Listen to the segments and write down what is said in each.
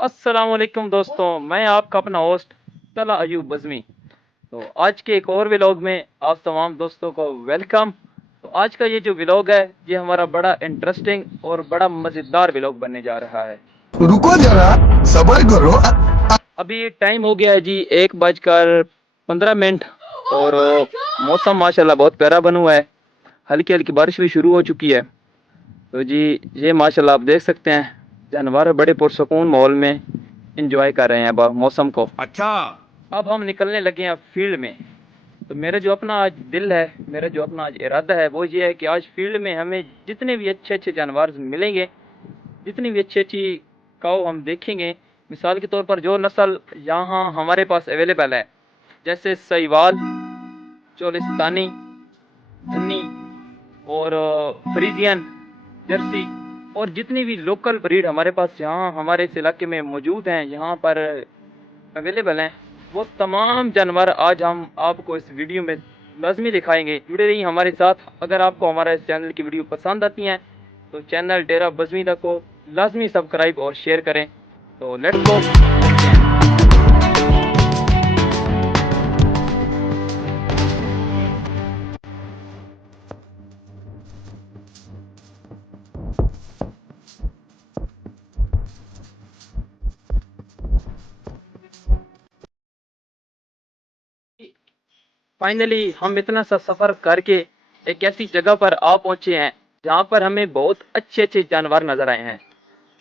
अस्सलाम वालेकुम दोस्तों, मैं आपका अपना होस्ट तला अयूब बज़मी। तो आज के एक और व्लॉग में आप तमाम दोस्तों को वेलकम। तो आज का ये जो व्लॉग है, ये हमारा बड़ा इंटरेस्टिंग और बड़ा मज़ेदार व्लॉग बनने जा रहा है। रुको जरा, सबर करो। अभी टाइम हो गया है जी 1:15 और मौसम माशाल्लाह बहुत प्यारा बना हुआ है। हल्की हल्की बारिश भी शुरू हो चुकी है। तो जी ये माशाल्लाह आप देख सकते हैं, जानवर बड़े पुरसकून माहौल में इंजॉय कर रहे हैं अब मौसम को। अच्छा। अब हम निकलने लगे हैं फील्ड में। तो मेरा जो अपना आज दिल है, मेरा जो अपना आज इरादा है, वो ये है कि आज फील्ड में हमें जितने भी अच्छे अच्छे जानवर मिलेंगे, जितनी भी अच्छी अच्छी काऊ हम देखेंगे, मिसाल के तौर पर जो नस्ल यहाँ हमारे पास अवेलेबल है, जैसे सहीवाल, चोलिस्तानी, धन्नी और फ्रीजियन, जर्सी, और जितनी भी लोकल ब्रीड हमारे पास यहाँ हमारे इस इलाके में मौजूद हैं, यहाँ पर अवेलेबल हैं, वो तमाम जानवर आज हम आपको इस वीडियो में लाजमी दिखाएंगे। जुड़े रहिए हमारे साथ। अगर आपको हमारा इस चैनल की वीडियो पसंद आती हैं तो चैनल डेरा बज़मीदा को लाजमी सब्सक्राइब और शेयर करें। तो लेट्स गो। फाइनली हम इतना सा सफर करके एक ऐसी जगह पर आ पहुंचे हैं जहां पर हमें बहुत अच्छे अच्छे जानवर नजर आए हैं।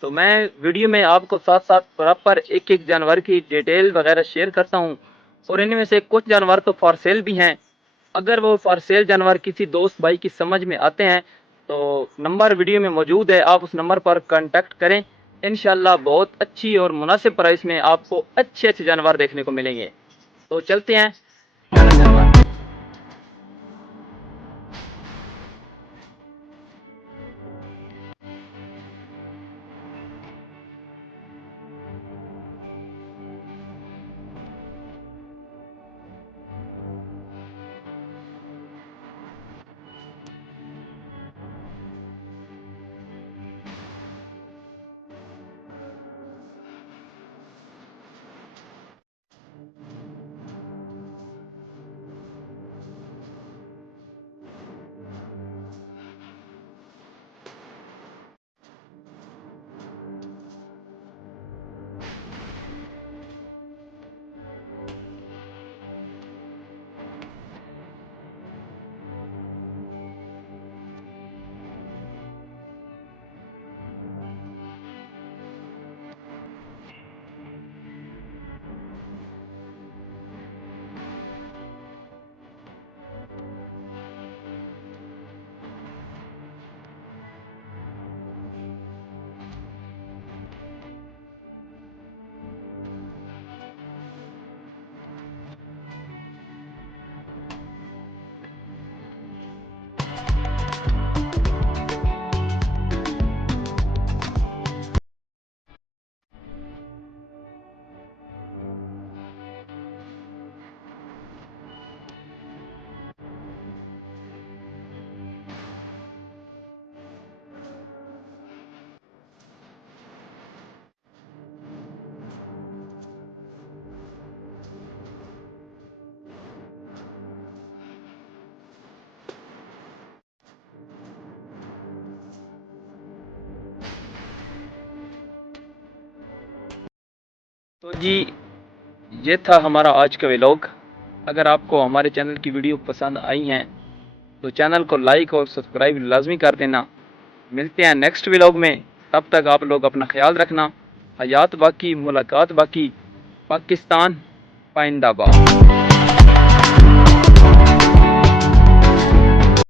तो मैं वीडियो में आपको साथ साथ प्रॉपर एक एक जानवर की डिटेल वगैरह शेयर करता हूं, और इनमें से कुछ जानवर तो फॉर सेल भी हैं। अगर वो फॉर सेल जानवर किसी दोस्त भाई की समझ में आते हैं तो नंबर वीडियो में मौजूद है, आप उस नंबर पर कांटेक्ट करें। इंशाल्लाह बहुत अच्छी और मुनासिब प्राइस में आपको अच्छे अच्छे जानवर देखने को मिलेंगे। तो चलते हैं पहला जानवर। तो जी ये था हमारा आज का व्लॉग। अगर आपको हमारे चैनल की वीडियो पसंद आई हैं तो चैनल को लाइक और सब्सक्राइब लाजमी कर देना। मिलते हैं नेक्स्ट व्लॉग में, तब तक आप लोग अपना ख्याल रखना। हयात बाकी मुलाकात बाकी। पाकिस्तान पाइंदाबाद।